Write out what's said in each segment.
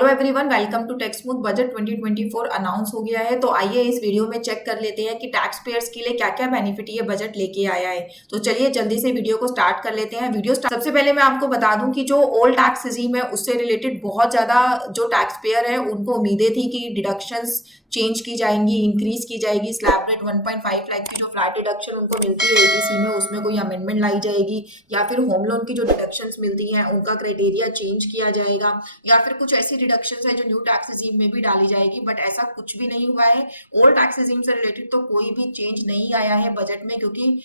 Hello everyone, welcome to Taxmooth. Budget 2024 announce हो गया है, तो आइए इस वीडियो में चेक कर लेते हैं कि टैक्स पेयर्स के लिए क्या क्या बेनिफिट ये बजट लेके आया है। तो चलिए जल्दी से वीडियो को स्टार्ट कर लेते हैं। सबसे पहले मैं आपको बता दूं कि जो ओल्ड टैक्स रिजीम है उससे रिलेटेड बहुत ज्यादा जो टैक्स पेयर है उनको उम्मीदें थी कि डिडक्शंस चेंज की जाएंगी, इंक्रीज की जाएगी। स्लैब रेट 1.5 लाख की जो फ्लैट डिडक्शन उनको मिलती है एटीसी में, उसमें कोई अमेंडमेंट लाई जाएगी, या फिर होम लोन की जो डिडक्शंस मिलती हैं उनका क्राइटेरिया चेंज किया जाएगा, या फिर कुछ ऐसी डिडक्शंस है जो न्यू टैक्स रिजीम में भी डाली जाएगी। बट ऐसा कुछ भी नहीं हुआ है। ओल्ड टैक्स रिजीम से रिलेटेड तो कोई भी चेंज नहीं आया है बजट में, क्योंकि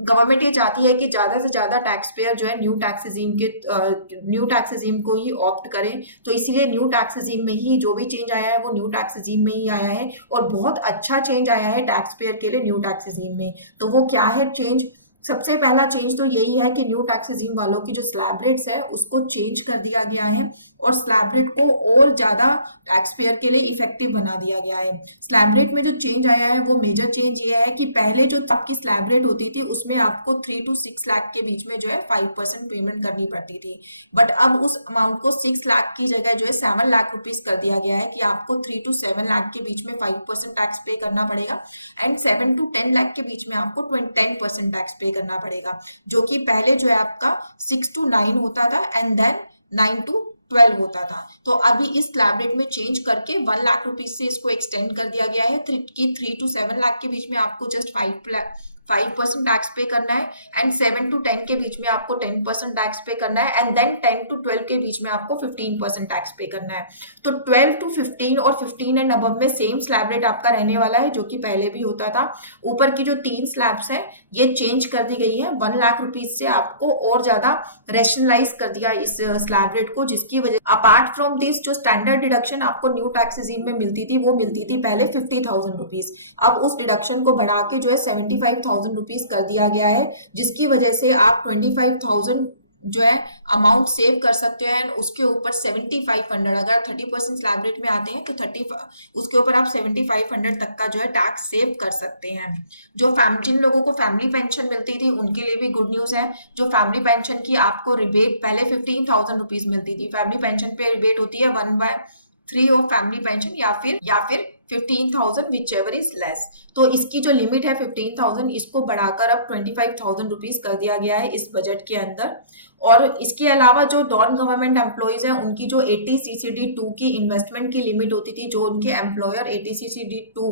गवर्नमेंट ये चाहती है कि ज्यादा से ज्यादा टैक्स पेयर जो है न्यू टैक्स रिजीम को ही ऑप्ट करें। तो इसीलिए न्यू टैक्स रिजीम में ही जो भी चेंज आया है वो न्यू टैक्स रिजीम में ही आया है, और बहुत अच्छा चेंज आया है टैक्स पेयर के लिए न्यू टैक्स रिजीम में। तो वो क्या है चेंज? सबसे पहला चेंज तो यही है कि न्यू टैक्स रिजीम वालों की जो स्लैब रेट्स है उसको चेंज कर दिया गया है, और स्लैब रेट को और ज्यादा टैक्स पेयर के लिए इफेक्टिव बना दिया गया है। स्लैब रेट में जो चेंज आया है वो मेजर चेंज ये है कि पहले जो आपकी स्लैब रेट होती थी उसमें आपको 3 to 6 लाख के बीच में जो है 5% पेमेंट करनी पड़ती थी। बट अब उस अमाउंट को 6 लाख की जगह जो है 7 लाख रुपीज कर दिया गया है कि आपको 3 to 7 लाख के बीच में 5% टैक्स पे करना पड़ेगा, एंड 7 to 10 लाख के बीच में आपको 10% टैक्स पे करना पड़ेगा, जो कि पहले जो है आपका 6 to 9 होता था एंड देन 9 to 12 होता था। तो अभी इस स्लैब रेट में चेंज करके 1 लाख रुपीज से इसको एक्सटेंड कर दिया गया है कि 3 to 7 लाख के बीच में आपको जस्ट 5% टैक्स पे करना है, एंड 7 to 10 के बीच में आपको 10% टैक्स पे करना है, एंड देन 10 to 12 के बीच में आपको 15% टैक्स पे करना है। तो 12 to 15 और 15 एंड अबव में सेम स्लैब रेट आपका रहने वाला है, जो कि पहले भी होता था। ऊपर की जो 3 स्लैब्स हैं ये चेंज कर दी गई है। 1 लाख रुपीज से आपको और ज्यादा रेशनलाइज कर दिया इस स्लैब रेट को, जिसकी वजह अपार्ट फ्रॉम दिस जो स्टैंडर्ड डिडक्शन आपको न्यू टैक्स रिजीम में मिलती थी वो मिलती थी पहले 50,000 रुपीज। अब उस डिडक्शन को बढ़ा के जो है 75,000 रुपीज कर दिया गया है, जिसकी वजह से आप 25,000 जो है अमाउंट सेव कर सकते हैं। एंड उसके ऊपर 7,500 अगर 30% स्लैब रेट में आते हैं तो 30 उसके ऊपर आप 7,500 तक का जो है टैक्स सेव कर सकते हैं। जिन लोगों को फैमिली पेंशन मिलती थी उनके लिए भी गुड न्यूज है। जो फैमिली पेंशन की आपको रिबेट पहले 15,000 रुपीज मिलती थी, फैमिली पेंशन पे रिबेट होती है 1/3 ऑफ फैमिली पेंशन, या फिर 15,000 विच एवर इज लेस। तो इसकी जो लिमिट है 15,000 इसको बढ़ाकर अब 25,000 रुपीज कर दिया गया है इस बजट के अंदर। और इसके अलावा जो नॉन गवर्नमेंट एम्प्लॉयज हैं उनकी जो 80CCD2 की इन्वेस्टमेंट की लिमिट होती थी, जो उनके एम्प्लॉयर 80CCD2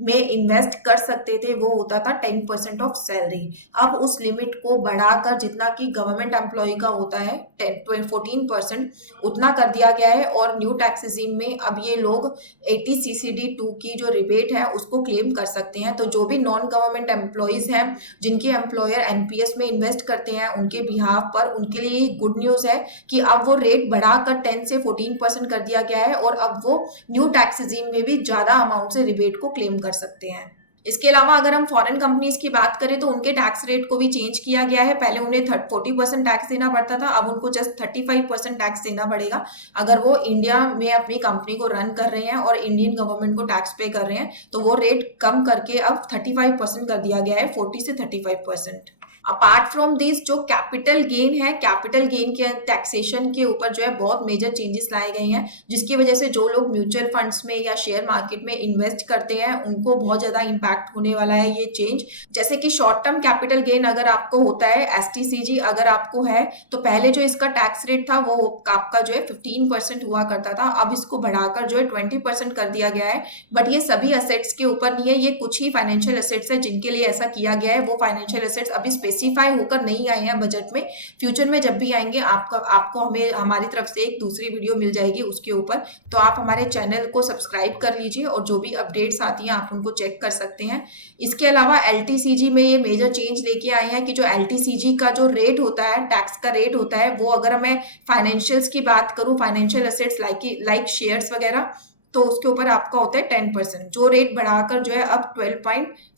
में इन्वेस्ट कर सकते थे, वो होता था 10% ऑफ सैलरी। अब उस लिमिट को बढ़ाकर जितना कि गवर्नमेंट एम्प्लॉय का होता है 14% उतना कर दिया गया है। और न्यू टैक्स रिजीम में अब ये लोग 80CCD2 की जो रिबेट है उसको क्लेम कर सकते हैं। तो जो भी नॉन गवर्नमेंट एम्प्लॉयज हैं जिनके एम्प्लॉयर एनपीएस में इन्वेस्ट करते हैं उनके बिहाफ पर उनके लिए गुड न्यूज है कि अब वो रेट बढ़ाकर 10 से 14% कर दिया गया है, और अब वो न्यू टैक्स रिजीम में भी ज्यादा अमाउंट से रिबेट को क्लेम कर सकते हैं। इसके अलावा अगर हम फॉरेन कंपनीज की बात करें तो उनके टैक्स रेट को भी चेंज किया गया है। पहले उन्हें 40% टैक्स देना पड़ता था, अब उनको जस्ट 35% टैक्स देना पड़ेगा अगर वो इंडिया में अपनी कंपनी को रन कर रहे हैं और इंडियन गवर्नमेंट को टैक्स पे कर रहे हैं। तो वो रेट कम करके अब 35% कर दिया गया है, 40 से 35%। अपार्ट फ्रॉम दिस जो कैपिटल गेन है, कैपिटल गेन के टैक्सेशन के ऊपर जो है बहुत मेजर चेंजेस लाए गए हैं, जिसकी वजह से जो लोग म्यूचुअल फंड्स में या शेयर मार्केट में इन्वेस्ट करते हैं उनको बहुत ज्यादा इंपैक्ट होने वाला है ये चेंज। जैसे कि शॉर्ट टर्म कैपिटल गेन अगर आपको होता है, एसटीसीजी अगर आपको है, तो पहले जो इसका टैक्स रेट था वो आपका जो है 15% हुआ करता था, अब इसको बढ़ाकर जो है 20% कर दिया गया है। बट ये सभी एसेट्स के ऊपर नहीं है, ये कुछ ही फाइनेंशियल एसेट्स है जिनके लिए ऐसा किया गया है। वो फाइनेंशियल एसेट्स अभी स्पेसिफाई होकर नहीं आए हैं बजट में। फ्यूचर में जब भी आएंगे आपको हमें हमारी तरफ से एक दूसरी वीडियो मिल जाएगी उसके ऊपर। तो आप हमारे चैनल को सब्सक्राइब कर लीजिए और जो भी अपडेट्स आती हैं आप उनको चेक कर सकते हैं। इसके अलावा एलटीसीजी में ये मेजर चेंज लेके आए हैं कि जो एलटीसीजी का जो रेट होता है, टैक्स का रेट होता है, वो अगर मैं फाइनेंशियल्स की बात करूं, फाइनेंशियल एसेट्स लाइक शेयर्स वगैरह, तो उसके ऊपर आपका होता है 10%, जो रेट बढ़ाकर जो है अब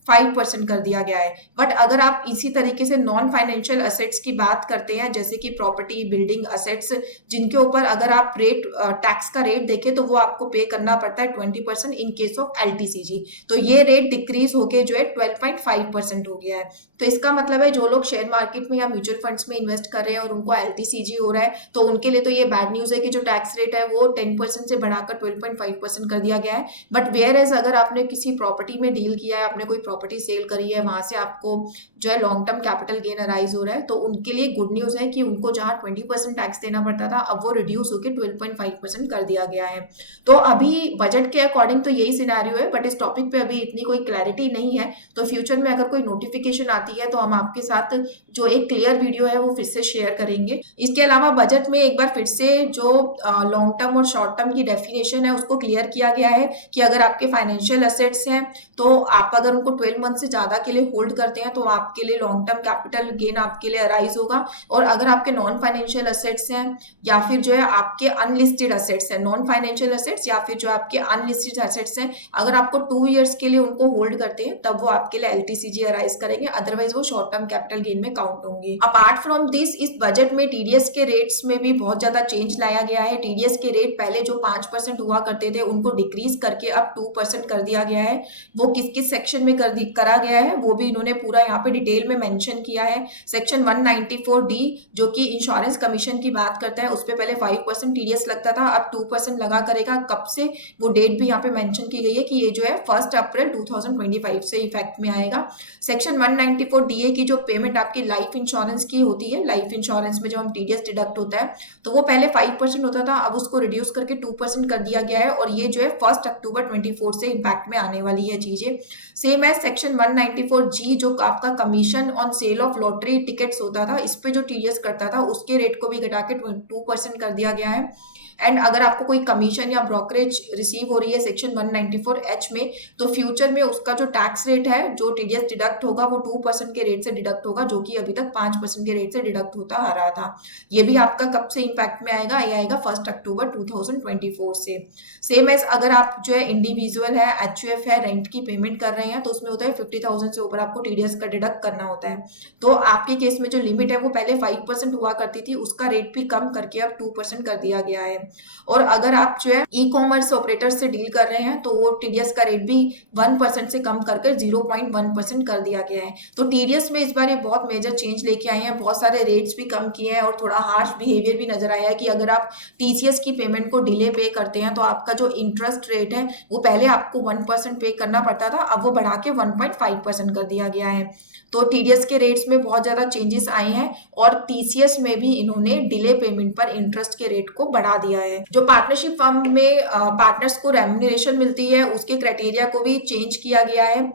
5% कर दिया गया है। बट अगर आप इसी तरीके से नॉन फाइनेंशियल असेट्स की बात करते हैं, जैसे कि प्रॉपर्टी, बिल्डिंग असेट्स, जिनके ऊपर अगर आप रेट टैक्स का रेट देखें तो वो आपको पे करना पड़ता है 20% इन केस ऑफ एलटीसीजी। तो ये रेट डिक्रीज होके जो है 12.5% हो गया है। तो इसका मतलब है जो लोग शेयर मार्केट में या म्यूचुअल फंड्स में इन्वेस्ट कर रहे हैं और उनको एलटीसीजी हो रहा है, तो उनके लिए तो ये बैड न्यूज है कि जो टैक्स रेट है वो 10% से बढ़ाकर 12.5% कर दिया गया है। बट वेयर एज अगर आपने किसी प्रॉपर्टी में डील किया है, आपने कोई प्रॉपर्टी सेल करी है, वहां से आपको जो है long term capital gain arise हो रहा है, तो उनके लिए गुड न्यूज है कि उनको जहां 20% टैक्स देना पड़ता था, अब वो रिड्यूस होकर 12.5% कर दिया गया है। तो अभी बजट के अकॉर्डिंग तो यही सिनेरियो है, बट इस टॉपिक पे अभी इतनी कोई क्लैरिटी नहीं है। तो फ्यूचर में अगर कोई नोटिफिकेशन आती है तो हम आपके साथ जो एक क्लियर वीडियो है वो फिर से शेयर करेंगे। इसके अलावा बजट में एक बार फिर से जो लॉन्ग टर्म और शॉर्ट टर्म की डेफिनेशन है उसको क्लियर किया गया है कि अगर आपके फाइनेंशियल असेट्स हैं तो आप अगर उनको 12 मंथ से ज्यादा के लिए होल्ड करते हैं तो आपके लिए लॉन्ग टर्म कैपिटल गेन आपके लिए अराइज होगा। और अगर आपके नॉन फाइनेंशियल असेट्स हैं या फिर जो है आपके अनलिस्टेड असेट्स हैं, नॉन फाइनेंशियल असेट्स या फिर जो आपके अनलिस्टेड असेट्स हैं, अगर आपको 2 ईयर्स के लिए उनको होल्ड करते हैं तब वो आपके लिए एलटीसीजी अराइज करेंगे, अदरवाइज वो शॉर्ट टर्म कैपिटल गेन में काउंट होंगे। अपार्ट फ्रॉम दिस, इस बजट में टीडीएस के रेट्स में भी बहुत ज्यादा चेंज लाया गया है। टीडीएस के रेट पहले जो 5% हुआ करते थे उनको डिक्रीज करके अब 2% कर दिया गया है। वो किस किस सेक्शन में करा गया है वो भी इन्होंने पूरा यहाँ पे डिटेल में मेंशन किया है। सेक्शन 194D जो कि इंश्योरेंस कमीशन की बात करता है, उस पर पहले 5% टीडीएस लगता था, अब 2% लगा करेगा। कब से वो डेट भी यहाँ पे मेंशन की गई है कि ये जो है 1 अप्रैल 2025 से इफेक्ट में आएगा। सेक्शन 194DA की जो पेमेंट आपकी लाइफ इंश्योरेंस की होती है, लाइफ इंश्योरेंस में जो हम टीडीएस डिडक्ट होता है, तो वो पहले 5% होता था, अब उसको रिड्यूस करके 2% कर दिया गया है। और ये जो है 1 अक्टूबर 24 से इम्पैक्ट में आने वाली है चीजें। सेम है सेक्शन 194G जो आपका commission on sale of lottery tickets होता था, इस पे जो टीडीएस करता था उसके रेट को भी घटा के 2% कर दिया गया है। एंड अगर आपको कोई कमीशन या ब्रोकरेज रिसीव हो रही है सेक्शन 194H में, तो फ्यूचर में उसका जो टैक्स रेट है, जो टीडीएस डिडक्ट होगा वो 2% के रेट से डिडक्ट होगा, जो कि अभी तक 5% के रेट से डिडक्ट होता आ रहा था। ये भी आपका कब से इम्पैक्ट में आएगा, ये आएगा 1 अक्टूबर 2024 से। सेम एज अगर आप जो है इंडिविजुअल है, एचयूएफ है, रेंट की पेमेंट कर रहे हैं, तो उसमें होता है 50,000 से ऊपर आपको टीडीएस का डिडक्ट करना होता है। तो आपके केस में जो लिमिट है वो पहले 5% हुआ करती थी, उसका रेट भी कम करके अब 2% कर दिया गया है। और अगर आप जो है ई कॉमर्स ऑपरेटर से डील कर रहे हैं तो वो टीडीएस का रेट भी 1% से कम करके 0.1% कर दिया गया है। तो टीडीएस में इस बार ये बहुत मेजर चेंज लेके आए हैं, बहुत सारे रेट्स भी कम किए हैं और थोड़ा हार्श बिहेवियर भी नजर आया है कि अगर आप टीसीएस की पेमेंट को डिले पे करते हैं तो आपका जो इंटरेस्ट रेट है वो पहले आपको 1% पे करना पड़ता था, अब वो बढ़ा के 1.5% कर दिया गया है। तो टीडीएस के रेट्स में बहुत ज्यादा चेंजेस आए हैं और टीसीएस में भी इन्होंने डिले पेमेंट पर इंटरेस्ट के रेट को बढ़ा दिया है। जो पार्टनरशिप फर्म में पार्टनर्स को रेम्यूनरेशन मिलती है उसके क्राइटेरिया को भी चेंज किया गया है।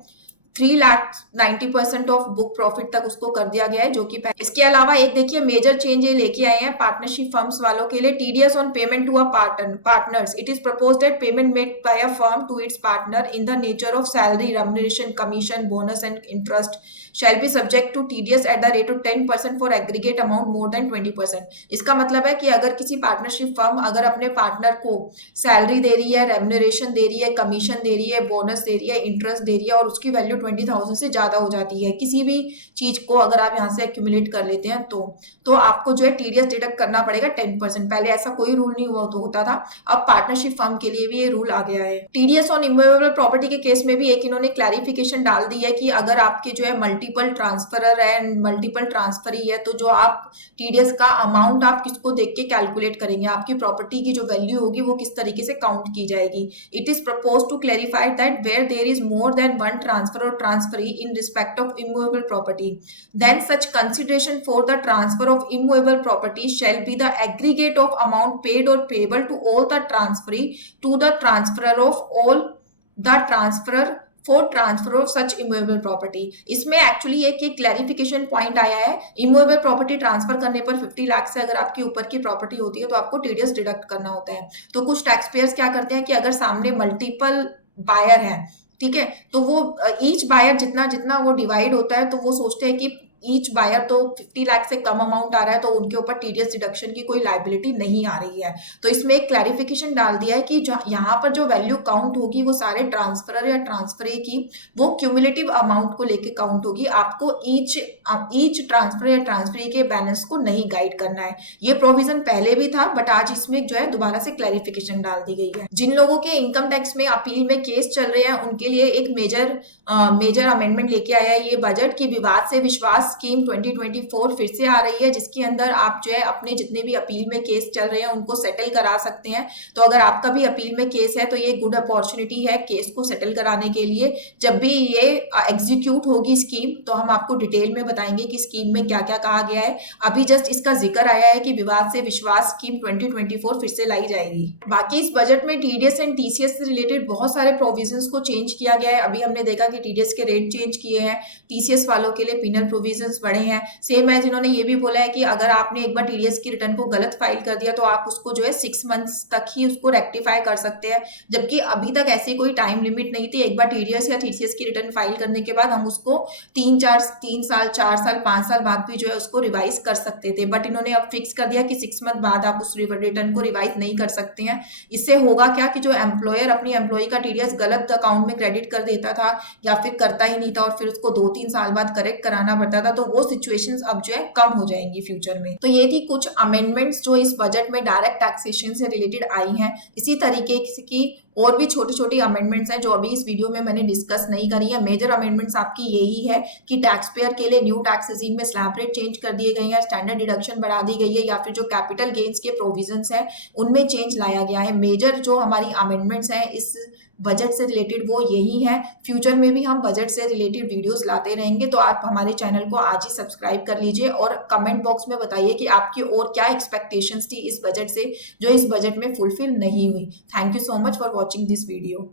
3,90% ऑफ बुक प्रॉफिट तक उसको कर दिया गया है, जो कि इसके अलावा एक देखिए मेजर चेंज ये लेके आए हैं पार्टनरशिप फर्म्स वालों के लिए। TDS on payment to a partners, it is proposed that payment made by a firm to its partner in the nature of salary, remuneration, commission, bonus and interest shall be subject to TDS at the rate of 10% for aggregate amount more than 20%। इसका मतलब है कि अगर किसी partnership firm अगर अपने partner को salary दे रही है, रेम्यूनरेशन दे रही है, कमीशन दे रही है, बोनस दे रही है, इंटरेस्ट दे रही है और उसकी वैल्यू 20,000 से ज्यादा हो जाती है, किसी भी चीज को अगर आप यहाँ से एक्यूमुलेट कर लेते हैं तो आपको जो है टीडीएस डिडक्ट करना पड़ेगा 10%। पहले ऐसा कोई रूल नहीं होता था, अब पार्टनरशिप फर्म के लिए भी ये रूल आ गया है। टीडीएस ऑन इमूवेबल प्रॉपर्टी के केस में भी एक इन्होंने क्लैरिफिकेशन डाल दी है कि अगर आपके जो है मल्टीपल ट्रांसफरर है एंड मल्टीपल ट्रांसफरी है, तो जो आप टीडीएस का अमाउंट आप किसको देख के कैलकुलेट करेंगे, आपकी प्रॉपर्टी की जो वैल्यू होगी वो किस तरीके से काउंट की जाएगी। It is proposed to clarify that where there is more than one transfer or transferee in respect of immovable property, then such consideration for the transfer of immovable property shall be the aggregate of amount paid or payable to all the transferee to the transferor of all the transferor for transfer of such immovable property. इसमें actually एक clarification point आया है, immovable property transfer करने पर 50 लाख से अगर आपके ऊपर की प्रॉपर्टी होती है तो आपको टीडीएस डिडक्ट करना होता है। तो कुछ टैक्स पेयर्स क्या करते हैं कि अगर सामने मल्टीपल बायर है, ठीक है, तो वो ईच बायर जितना जितना वो डिवाइड होता है तो वो सोचते हैं कि ईच बायर तो 50 लाख से कम अमाउंट आ रहा है तो उनके ऊपर टीडीएस डिडक्शन की कोई लाइबिलिटी नहीं आ रही है। तो इसमें एक क्लैरिफिकेशन डाल दिया है कि यहाँ पर जो वैल्यू काउंट होगी वो सारे ट्रांसफरर या ट्रांसफरे की वो क्यूमुलेटिव अमाउंट को लेके काउंट होगी, आपको ईच ट्रांसफर या ट्रांसफरे के बैलेंस को नहीं गाइड करना है। ये प्रोविजन पहले भी था बट आज इसमें जो है दोबारा से क्लैरिफिकेशन डाल दी गई है। जिन लोगों के इनकम टैक्स में अपील में केस चल रहे हैं उनके लिए एक मेजर अमेंडमेंट लेके आया है ये बजट की विवाद से विश्वास स्कीम 2024 फिर से आ रही है, जिसके अंदर आप जो है अपने जितने भी अपील में केस चल रहे हैं उनको सेटल करा सकते हैं। तो अगर आपका भी अपील में केस है तो ये गुड अपॉर्चुनिटी है केस को सेटल कराने के लिए। जब भी ये एग्जीक्यूट होगी स्कीम तो हम आपको डिटेल में बताएंगे कि स्कीम में क्या क्या कहा गया है। अभी जस्ट इसका जिक्र आया है कि विवाद से विश्वास स्कीम 2024 फिर से लाई जाएगी। बाकी इस बजट में टीडीएस एंड टीसीएस से रिलेटेड बहुत सारे प्रोविजंस को चेंज किया गया है। अभी हमने देखा कि टीडीएस के रेट चेंज किए हैं, टीसीएस वालों के लिए पिनल प्रोविजंस बढ़े हैं। सेम एज इन्होंने ये भी बोला है कि अगर आपने एक बार टीडीएस की रिटर्न को गलत फाइल कर दिया तो आप उसको जो है 6 मंथ्स तक ही उसको रेक्टिफाई कर सकते हैं, जबकि अभी तक ऐसी कोई टाइम लिमिट नहीं थी। एक बार टीडीएस या टीसीएस की रिटर्न फाइल करने के बाद हम उसको 3 साल 4 साल 5 साल बाद भी जो है उसको रिवाइज कर सकते थे, बट इन्होंने अब फिक्स कर दिया कि 6 मंथ बाद आप उस रिटर्न को रिवाइज नहीं कर सकते हैं। इससे होगा क्या कि जो एम्प्लॉयर अपनी एम्प्लॉय का टीडीएस गलत अकाउंट में क्रेडिट कर देता था या फिर करता ही नहीं था और फिर उसको 2-3 साल बाद करेक्ट कराना पड़ता था, तो वो सिचुएशंस अब जो है कम हो जाएंगी फ्यूचर में। तो ये थी कुछ अमेंडमेंट्स जो इस बजट में डायरेक्ट टैक्सेशन से रिलेटेड आई हैं। इसी तरीके की और भी छोटी छोटी अमेंडमेंट्स हैं जो अभी इस वीडियो में मैंने डिस्कस नहीं करी है। मेजर अमेंडमेंट्स आपकी यही है कि टैक्स पेयर के लिए न्यू टैक्स रेजिम में स्लैब रेट चेंज कर दिए गए हैं, स्टैंडर्ड डिडक्शन बढ़ा दी गई है, या फिर जो कैपिटल गेन्स के प्रोविजंस हैं उनमें चेंज लाया गया है। मेजर जो हमारी अमेंडमेंट्स हैं इस बजट से रिलेटेड वो यही है। फ्यूचर में भी हम बजट से रिलेटेड वीडियोस लाते रहेंगे, तो आप हमारे चैनल को आज ही सब्सक्राइब कर लीजिए और कमेंट बॉक्स में बताइए कि आपकी और क्या एक्सपेक्टेशंस थी इस बजट से जो इस बजट में फुलफिल नहीं हुई। Thank you so much for watching this video.